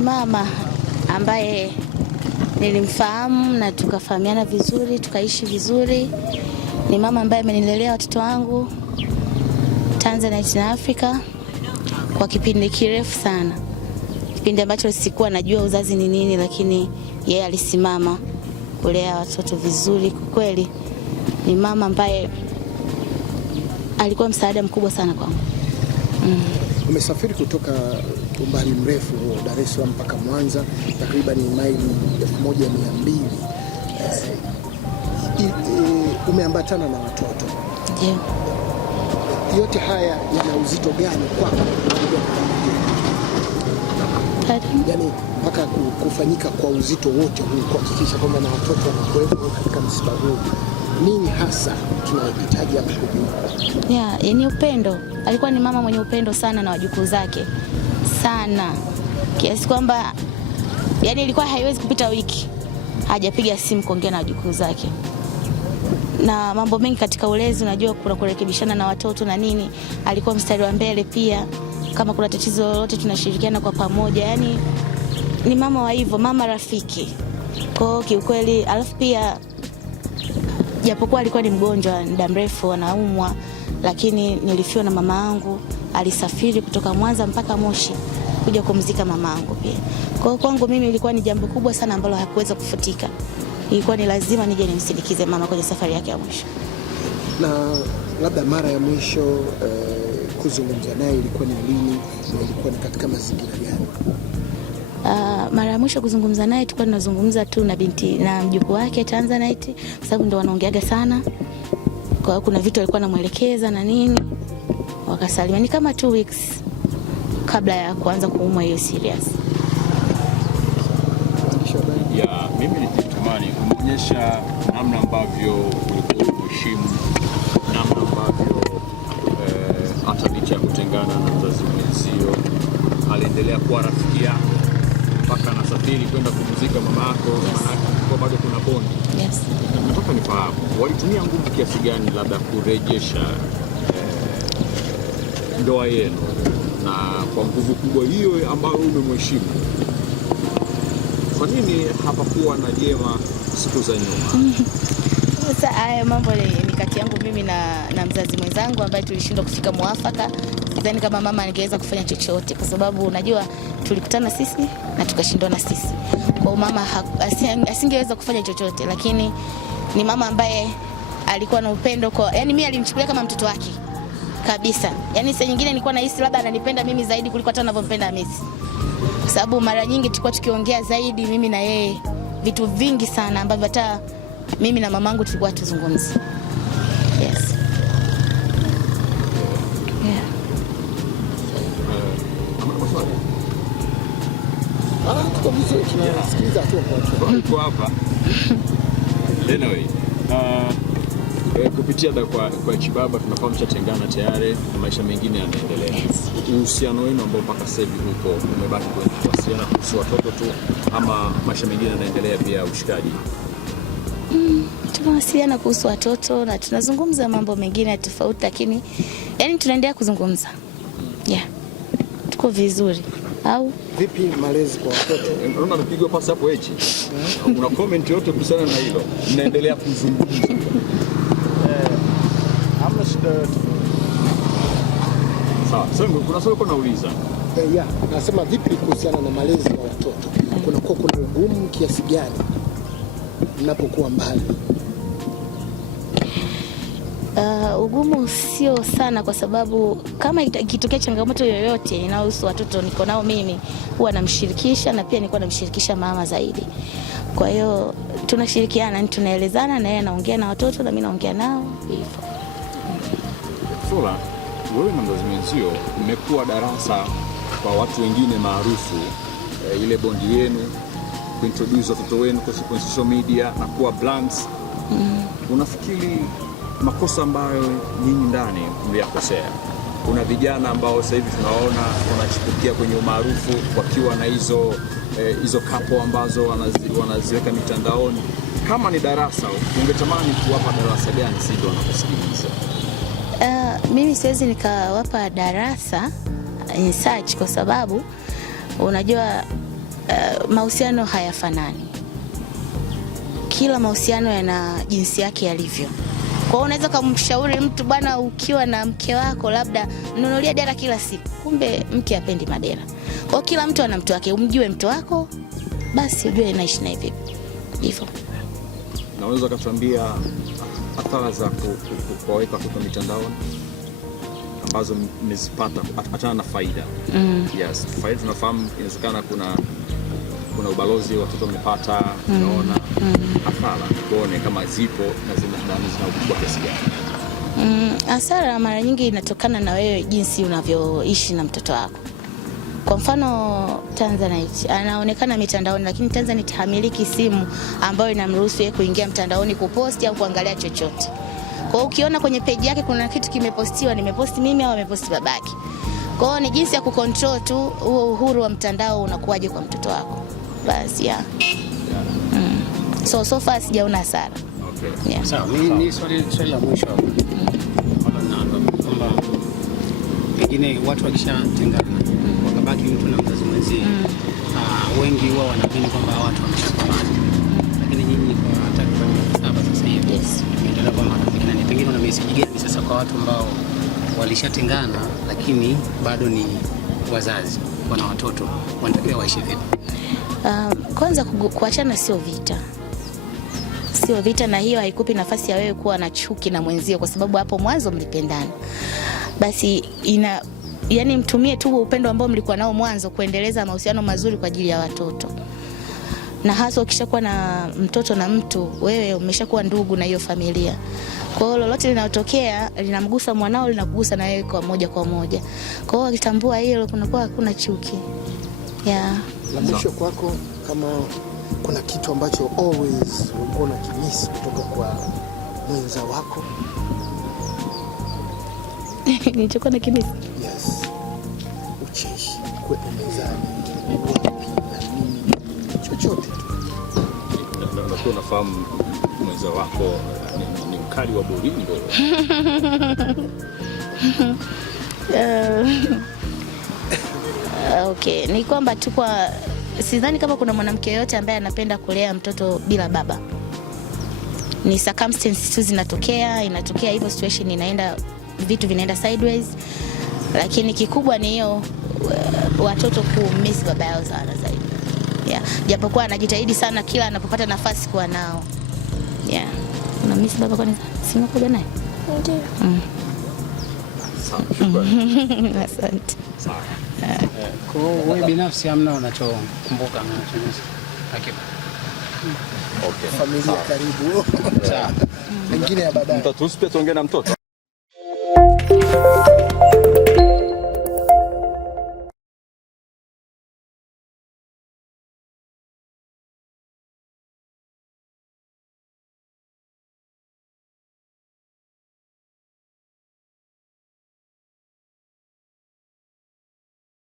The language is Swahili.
mama ambaye nilimfahamu na tukafahamiana vizuri, tukaishi vizuri. Ni mama ambaye amenilelea watoto wangu Tanzanite na Afrika kwa kipindi kirefu sana. Kipindi ambacho sikuwa najua uzazi ni nini, lakini yeye alisimama kulea watoto vizuri. Kweli ni mama ambaye alikuwa msaada mkubwa sana kwangu. Umesafiri kutoka umbali mrefu Dar es Salaam mpaka Mwanza, takriban maili 1200. Umeambatana na watoto. Ndio. Yote haya yana uzito gani kwako? Yaani mpaka kufanyika kwa uzito wote huu kuhakikisha kwamba na watoto wanakuwepo katika msiba huu. Nini hasa tunahitaji hapa kujua? Ni upendo. Alikuwa ni mama mwenye upendo sana na wajukuu zake. Sana. Kiasi kwamba ilikuwa haiwezi kupita wiki hajapiga simu kuongea na wajukuu zake. Na mambo mengi katika ulezi, unajua kuna kurekebishana na watoto na nini, alikuwa mstari wa mbele pia. Kama kuna tatizo lolote tunashirikiana kwa pamoja. Ni mama wa hivyo, mama rafiki. Kwa kiukweli, alafu pia japokuwa alikuwa ni mgonjwa muda mrefu anaumwa, lakini nilifiwa na mama yangu. Alisafiri kutoka Mwanza mpaka Moshi kuja kumzika mama yangu pia. Kwa kwangu mimi ilikuwa ni jambo kubwa sana ambalo hakuweza kufutika. Ilikuwa ni lazima nije nimsindikize mama kwenye safari yake ya mwisho. Na labda mara ya mwisho kuzungumza naye ilikuwa ni lini na ilikuwa ni katika mazingira gani? Mara ya mwisho kuzungumza naye tulikuwa tunazungumza tu na binti na mjukuu wake Tanzanite, kwa sababu ndio wanaongeaga sana. Kwa hiyo kuna vitu alikuwa anamuelekeza na nini. Wakasalimia ni kama 2 weeks kabla ya kuanza kuumwa hiyo serious. Mimi nilitamani kuonyesha namna ambavyo ulikuwa mheshimu, namna ambavyo hata licha ya kutengana na mzazi mwenzio aliendelea kuwa rafiki yako mpaka anasafiri kwenda kumzika mama yako, maana kwa bado kuna bondi. Yes. Nataka nifahamu walitumia nguvu kiasi gani labda kurejesha ndoa yenu, na kwa nguvu kubwa hiyo ambayo umemheshimu, kwa nini hapakuwa na jema siku za nyuma? Sasa haya mambo ni kati yangu mimi na mzazi mwenzangu ambaye tulishindwa kufika mwafaka. Sidhani kama mama angeweza kufanya chochote, kwa sababu unajua tulikutana sisi na tukashindana sisi. Kwa mama asingeweza kufanya chochote, lakini ni mama ambaye alikuwa na upendo kwa, mimi alimchukulia kama mtoto wake kabisa. Saa nyingine nilikuwa nahisi labda ananipenda mimi zaidi kuliko hata anavyompenda Hamisi. Kwa sababu mara nyingi tulikuwa tukiongea zaidi mimi na yeye vitu vingi sana ambavyo hata mimi na mamangu tulikuwa tuzungumzi. Yes. Yeah. Tuko vizuri, tunasikiliza tu kwa hapa. Anyway, kupitia kwa Chibaba tunafahamu mshatengana tayari na maisha mengine yanaendelea. Yes. Uhusiano wenu ambao mpaka sasa hivi huko umebaki kuwasiliana kuhusu watoto tu, ama maisha mengine yanaendelea pia ushikaji? Tunawasiliana kuhusu watoto na tunazungumza mambo mengine tofauti, lakini tunaendelea kuzungumza. Yeah. Tuko vizuri. Au vipi malezi kwa watoto? Unaona napigwa pasi hapo hichi. Una comment yote kuhusiana na hilo? Mnaendelea kuzungumza. Hamna shida yote. Sawa. Sasa kuna swali nauliza. Nasema vipi kuhusiana na malezi kwa watoto? Kuna ugumu kiasi gani mnapokuwa mbali? Ugumu sio sana, kwa sababu kama ikitokea changamoto yoyote inayohusu watoto niko nao mimi, huwa namshirikisha, na pia nilikuwa namshirikisha mama zaidi. Kwa hiyo tunashirikiana, tunaelezana, na yeye anaongea na watoto na mimi naongea nao hivyo. Sola, wewe na mzazi mwenzio mmekuwa darasa kwa watu wengine maarufu, ile bondi yenu, kuintroduce watoto wenu kwa social media na kuwa brands. Unafikiri makosa ambayo nyinyi ndani mliyakosea, kuna vijana ambao sasa hivi tunaona wanachipukia kwenye umaarufu wakiwa na hizo kapo ambazo wanaziweka mitandaoni, kama ni darasa ungetamani kuwapa darasa gani sisi wanakusikiliza? Mimi siwezi nikawapa darasa in search, kwa sababu unajua mahusiano hayafanani. Kila mahusiano yana jinsi yake yalivyo. Kwa hiyo unaweza kumshauri mtu bwana, ukiwa na mke wako labda mnunulie dera kila siku, kumbe mke hapendi madera. Kwa hiyo kila mtu ana mtu wake, umjue mtu wako basi ujue naishi naye vipi. Hivyo. Na unaweza kutuambia athari za kuweka watoto mitandaoni ambazo mmezipata, achana na faida. Yes, faida tunafahamu, inawezekana kuna ubalozi watoto wamepata, unaona athari tuone kama zipo na zina ukubwa kiasi gani. Hasara mara nyingi inatokana na wewe jinsi unavyoishi na mtoto wako. Kwa mfano Tanzanite anaonekana mitandaoni, lakini Tanzanite hamiliki simu ambayo inamruhusu yeye kuingia mtandaoni kuposti au kuangalia chochote. Kwa hiyo ukiona kwenye page yake kuna kitu kimepostiwa, nimeposti mimi au ameposti babake. Kwa hiyo ni jinsi ya kucontrol tu huo uhuru wa mtandao unakuwaje kwa mtoto wako. Basi so far sijaona hasara. Okay. Yeah. Sawa, ni swali la mwisho hapo. Kwamba pengine watu wakishatengana wakabaki mtu na mzazi mwenzie, wengi huwa wanaamini kwamba watu wameshakomana. Lakini nyinyi kwa takriban 7 sasa hivi, mnaendelea kwa marafiki, na pengine una message gani sasa kwa watu ambao walishatengana lakini bado ni wazazi, wana watoto, wanatakiwa waishi vipi? Kwanza kuachana sio vita. Sio vita, na hiyo haikupi nafasi ya wewe kuwa na chuki na mwenzio, kwa sababu hapo mwanzo mlipendana. Basi yani mtumie tu upendo ambao mlikuwa nao mwanzo kuendeleza mahusiano mazuri kwa ajili ya watoto. Na hasa ukishakuwa na mtoto na mtu, wewe umeshakuwa ndugu na hiyo familia. Kwa hiyo lolote linalotokea linamgusa mwanao, linakugusa na wewe kwa moja kwa moja. Kwa hiyo ukitambua hilo, kunakuwa hakuna chuki. La mwisho kwako, kama kuna kitu ambacho always unaona kimisi kutoka kwa mwenza wako? Nilichokuwa na kimisi? Yes. Ucheshi, kuwepo mezani, chochote tu. Na unafahamu mwenza wako ni mkali wa boringo. Okay, ni kwamba tu sidhani kama kuna mwanamke yote ambaye anapenda kulea mtoto bila baba. Ni circumstances tu zinatokea, inatokea hivyo, situation inaenda, vitu vinaenda sideways. Lakini kikubwa ni hiyo watoto kumiss baba yao sana zaidi. Japokuwa anajitahidi sana kila anapopata nafasi kuwa nao. Una miss baba kwani sina kuja naye? Ndio. Asante. Sawa. Kwa wewe binafsi hamna unachokumbuka mnachomiss? Okay. Familia karibu. Sawa. Mengine ya baadaye. Mtatusi pia tuongee na mtoto.